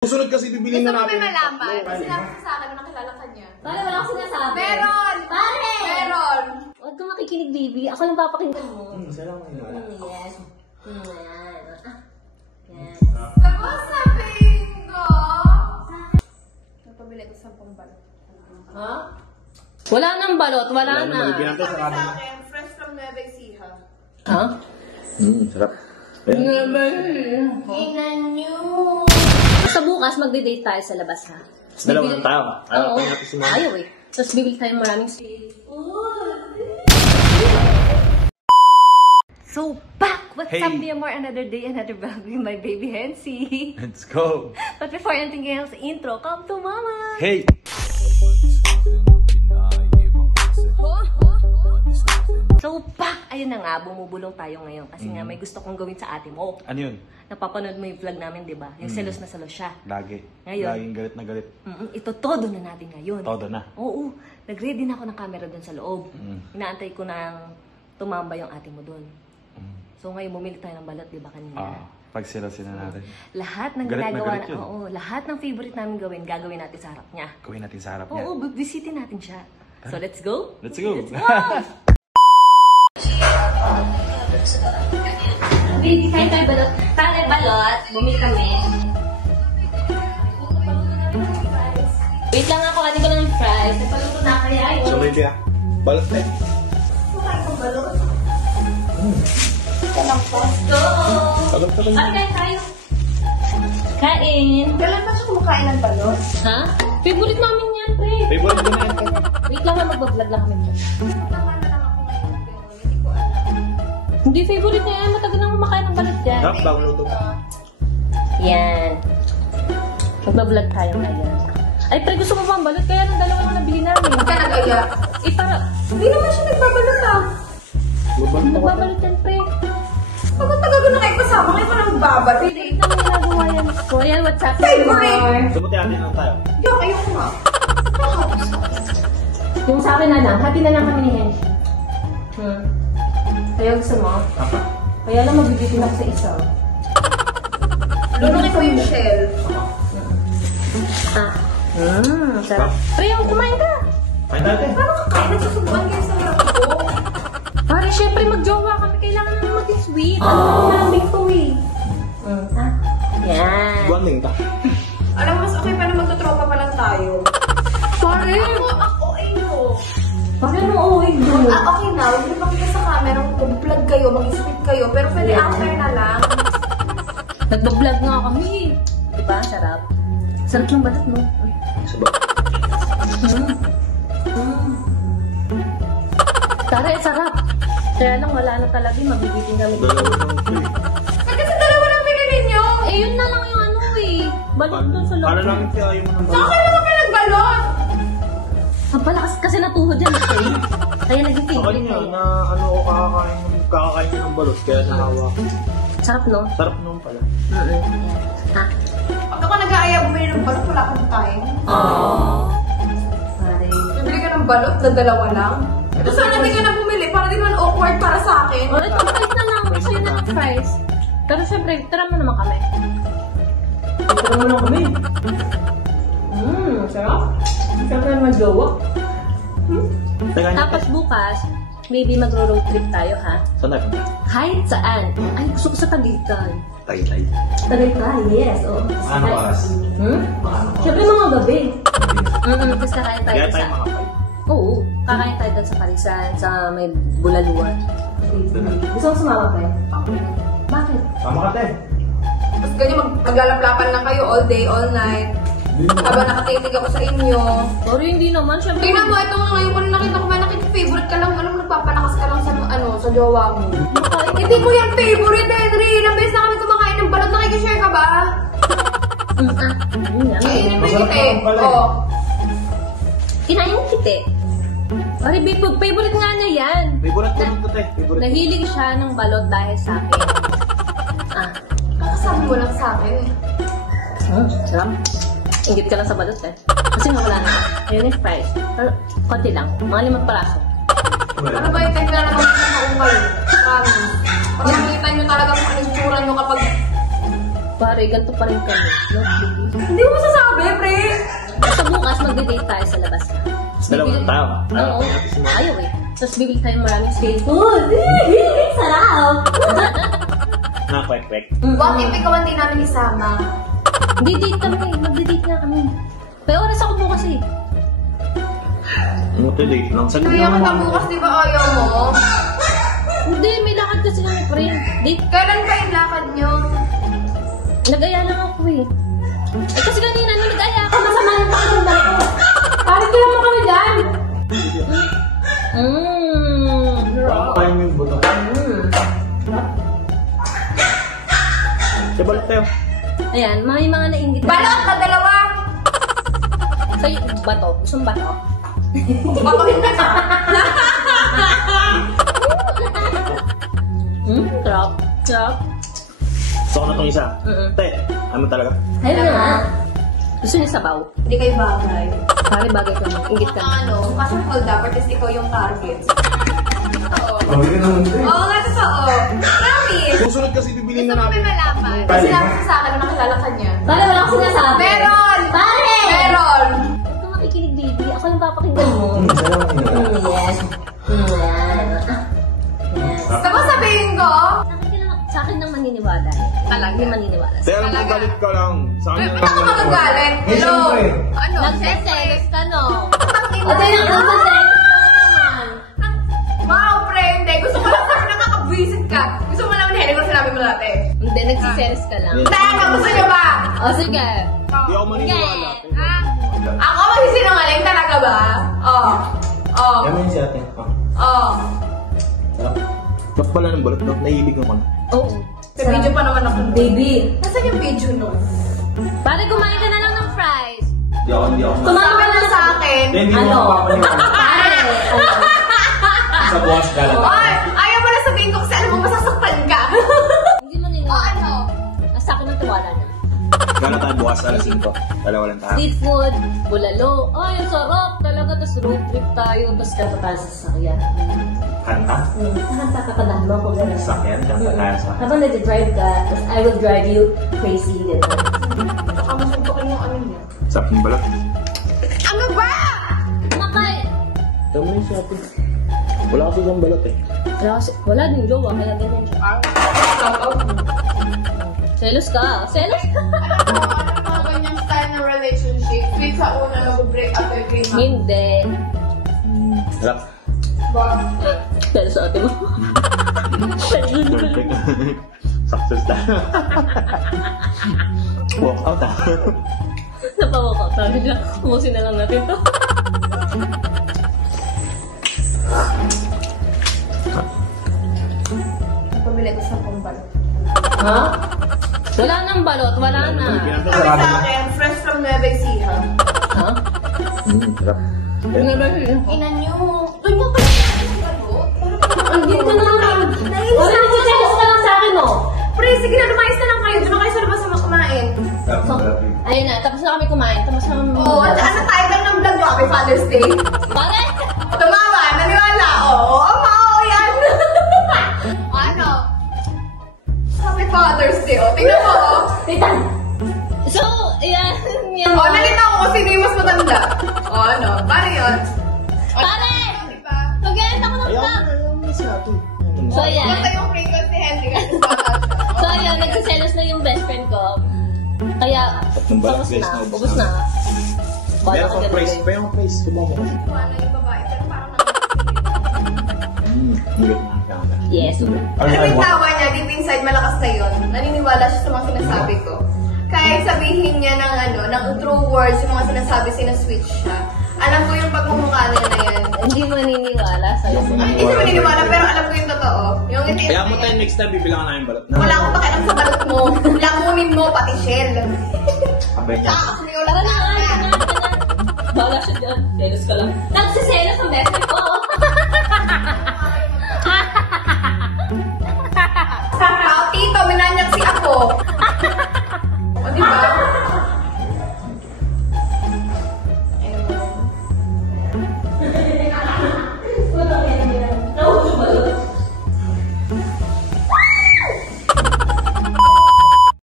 Susunod kasi bibili na natin. Gusto mo may malaman? Sinabi ko sa akin na nakilala ka niya. Pare, wala akong sinasabi. Meron! Pare! Meron! Huwag kang makikinig, baby. Ako lang papakinggan mo. Salamat. Yes. Yan. Yan. Tapos sabihin ko! Napabili ko 10 balot. Ha? Wala nang balot. Wala na. Binantay sa Sabi kanan. sa akin, fresh from Nueva Ecija. Ha? Sarap. Ina nyo! Sa bukas, magde-date tayo sa labas, ha? Dalawa lang tayo. Ayaw Oo. pa natin si Mama. Ayaw eh. Tapos bibili tayo maraming sweet. So back! What's Hey. up, Myanmar? Another day, another vlog with my baby Hensi. Let's go. But before anything else, intro, come to mama! Hey! So back! Ayun na nga, bumubulong tayo ngayon kasi nga may gusto kong gawin sa ate mo. Ano yun? Napapanood mo yung vlog namin, di ba? Yung selos na selos siya. Lagi. Ngayon. Laging galit na galit. Ito todo na natin ngayon. Todo na. Oo. Nag-ready na ako ng camera doon sa loob. Inaantay ko nang tumamba yung ate mo doon. So ngayon, bumili tayo ng balot, di ba kanina? Pag sila natin. Lahat ng Galit na ginagawa galit yun. oo, lahat ng favorite namin gawin, gagawin natin sa harap niya. Gawin natin sa harap niya. Oo, bibisitin natin siya. So let's go? Let's go. Baby, kain tayo balot. Tayo balot. Bumili kami. Wait lang ako. Atin ko lang yung fries. Nagpaluto na kaya yun. So maybe balot na. Kumain kong balot. Go! Balot ka lang. Kain tayo. Kain. Kailan pa siya kumakain ng balot? Ha? Favorite namin yan, pre. Favorite mo na yan. Wait lang ha, magbablog lang kami. Tama na lang ako ngayon, pero hindi ko alam. Hindi favorite na yan. Matagal nang kumakain ng balot dyan. Sarap, bagong luto. Yan. Magbablog tayo ngayon. Ay, pre, gusto mo ba ang balot? Kaya nang dalawa lang nabili namin. Huwag ka nag-aya. Eh, para... Hindi naman siya nagbabalot ah. Nagbabalot yan, pre. Tagal ko na kayo kasama, kayo pa nang babalot. Favorite naman ginagawa yan. Korean, what's up? Favorite! Sumuti atin lang tayo. Yo, ayoko nga. Yung sa akin na lang. Happy na lang kami ni Henshi. Kaya gusto mo? Kaya lang mabibitin ako sa isa. Lulungin ko yung shell. Sarap. Pre, kumain ka. Kain natin. Paano kakain? Nagsusubukan kayo sa harap ko. Pare, syempre magjowa kami. Kailangan naman maging sweet. Malamig to eh. Yan. Buwaning ta. Alam mo, mas okay pa na magtutropa pa lang tayo. Pare! Ako, ayoko. Pare, ano uwi doon? Okay na, huwag niyo pakita sa camera kung vlog kayo, mag-sweet kayo, pero pwede after na lang. Nagbablog nga kami. Diba? Sarap. Sarap ng balat mo. Sabak. Tara, sarap. Kaya lang wala na talaga. Mabibitin kami. Dalawa lang ito eh. Kasi dalawa lang binili niyo. Eh, yun na lang yung ano eh. Balot doon sa loob. Para lang yung ayaw mo ng Sa balot. akin naman kayo nagbalot. Ang palakas kasi natuhod yan ito eh. Kaya naging Sa favorite kanya, eh. na ano ko kakakain ng balot, kaya nahawa ko. Sarap no? Sarap naman pala. Ha? Pag ako nag-aaya bumili ng balot, wala akong time. Pare. Bibili ka ng balot na dalawa lang. Ito sana hindi ka na bumili para di man awkward para sa akin. O, ito fries na lang. Sa'yo na lang fries. Pero syempre, tara mo naman kami. Tara mo lang kami. Sarap. Sarap na mag-jowa. Teka, Tapos bukas, maybe magro-road trip tayo ha? saan tayo? Kahit saan. Ay, gusto ko sa Tagaytay. Tagaytay. Tagaytay, yes. Oo. Ano oras? Syempre mga gabi. Tapos kakain tayo Kaya sa... tayo makapay. Oo. Kakain tayo doon sa Parisan, sa may Bulaluan. Gusto mo sumama pa yan? Bakit? Tama ka tayo. Tapos ganyan, maglalaplapan lang kayo all day, all night. Habang nakatitig ako sa inyo. Sorry, hindi naman. Syempre... Tingnan mo, ito nga ngayon ko na nakita ko, may nakita-favorite ka lang. Alam mo, nagpapalakas ka lang sa, sa jowa mo. Hindi ko yan favorite, Henry. Ilang beses na kami kumakain ng balot. Nakikishare ka ba? Kainin mo yung kite. Oo. Kinain yung kite. Pare, favorite nga niya yan. Favorite ko nito tayo. Favorite. Nahilig siya ng balot dahil sa akin. Kakasabi mo lang sa akin eh. Sarap. Ingit ka lang sa balot eh. Kasi nga wala na. Ayun yung fries. Pero, konti lang. Mga 5 paraso. Ano ba yung tekla naman sa maungal? Promise. Pag nakita nyo talaga kung ano yung tsura nyo kapag Pare, ganito pa rin kami. No, baby. Hindi mo masasabi, pre. Basta bukas magde-date tayo sa labas. Dalawa na tayo. Oo. Ayaw eh. Tapos bibili tayo maraming street food. Sarap! Nakwek-kwek. What if ikaw hindi namin isama? Hindi date kami. Magde-date nga kami. Pero oras ako bukas eh. Motivate lang. Sabi Kaya kita bukas, di ba ayaw mo? Hindi, may lakad kasi kami, friend. Date. Kailan pa yung lakad nyo? Nag-aya lang ako eh. Eh kasi kanina, nung nag-aya ako, masamahan pa ako ng dalawa. Bakit kailan mo kami dyan? Kaya mo yung buto. Siya balot tayo. Ayan, may mga nainggit. Balot na dalawa! Sa'yo, bato. Gusto mo bato? Papakin na ka. Sarap. Sarap. Gusto ko na itong isa. Te, ano talaga? Ayun na nga. Gusto niyo sabaw? Hindi kayo bagay. Pare bagay kami. Inggit kami. Ano, kasi hold up, at least ikaw yung target. Oo. Pamili naman din. Oo nga, totoo. Promise. Susunod kasi bibili Gusto na mo may namin. malaman. Kasi sinabi ko sa akin na nakilala ka niya. Pare, wala akong sinasabi. Meron! Pare! Meron! Huwag kang makikinig, baby. Ako lang papakinggan mo. Yes. Yes. Gusto mo sabihin ko? Sa akin lang maniniwala. Talaga? Hindi maniniwala. Te, alam mo, galit ka lang. Sa Ba't kanya ako magagalit? Hello? Ano? Nagseselos ka, no? Tangina. O, tayo lang nagseselos ka naman. Wow, friend. Gusto mo lang sabi nakakabwisit ka. Gusto mo lang nahili ko sinabi mo dati. Hindi, nagsiselos ka lang. Teka, gusto niyo ba? O, sige. Hindi ako maniniwala. Ah, ako magsisinungaling talaga ba? Oo. Oo. Yaman si ate. Oo. Ba't pala ng balot, no? Naiibig ako na. Oo. Sa video pa naman ako. Baby. Nasaan yung video no? Pare, kumain ka na lang ng fries. Hindi ako. Kumain ka Sabi na na sa akin. Hindi mo Ano? mapapaniwala. Pare. Sa buwas ka lang. Oy, ayaw mo na sabihin ko kasi alam mo masasaktan ka. Hindi mo O niniwala. ano? Sa akin ang tiwala na. Gano'n tayo bukas alas 5. Dalawa lang tayo. Street food, bulalo. Ay, ang sarap talaga. Tapos road trip tayo. Tapos kanta tayo sa sasakyan. Kanta? Kanta ka padahan mo ako gano'n. Sakyan? Kanta tayo sa... Habang nag-drive ka, tapos I will drive you crazy. Gano'n. Baka masuntokin yung ano niya. Sarap ng balot. Ano ba? Makay! Tama yung si ate. Wala kasi siyang balot eh. Wala din jowa, kaya ganyan siya. Selos ka. Selos ka. Alam mo, mga ganyang style ng relationship. Sweet sa una, mag-break up every month. Hindi. Sarap. Ba? Selos sa ate mo. Perfect. Success tayo. Walk out ah. Napawa ka. Sabi niya, umusin na lang natin to. Pabili ko sa pambalot. Ha? Wala nang balot. Wala na. Sabi sa akin, fresh from Nueva Ecija. Ha? Sarap. Ano ba yun? Ina niyo, doon mo pa yung balot? Ang ganda na lang. Wala mo selos ka lang sa akin, no? Pre, sige na, lumayas na lang kayo. Doon na kayo sa labas na kumain. Ayun na, tapos na kami kumain. Tapos na kami Oo, at ano title ng vlog mo? Happy Father's Day? Pare! Tumawa, naniwala. Oo, oo, yan. Ano? Happy Father's Day. O, tingnan mo. O, Titan! So, yan. Yan. nalita ko kung sino yung mas matanda. O, ano? Paano yun? Pare! Diba? Mag-end ako ng Ayaw vlog. mo si ate. So, yan. Basta yung frequent si Henry kasi bata siya. So, yun. Nagsiselos na yung best friend ko. Kaya, Tatlong balot, ubus guys, na. naubos Ubus na. na. Bala Meron ka kang ganun. praise. Pa yung praise. Kumawa ko. Wala yung babae, pero parang nakakasili. Hindi ko nakakakala. Yes. Alam mo yung tawa niya, deep inside, malakas na yun. Naniniwala siya sa mga sinasabi ko. Kahit sabihin niya ng ano, ng true words, yung mga sinasabi, sinaswitch siya. Alam ko yung pagmumukha niya na yan. Hindi maniniwala sa'yo. Ay, hindi siya maniniwala, pero alam ko yung totoo. Yung hindi. Kaya mo tayo next time bibilang ka namin balot. Wala akong pakialam sa balot mo. Lamunin mo, pati shell. Abay niya. Tsaka, kasi Tara na, tara na. Bala siya dyan. Selos ka lang. Nagsiselos ang best friend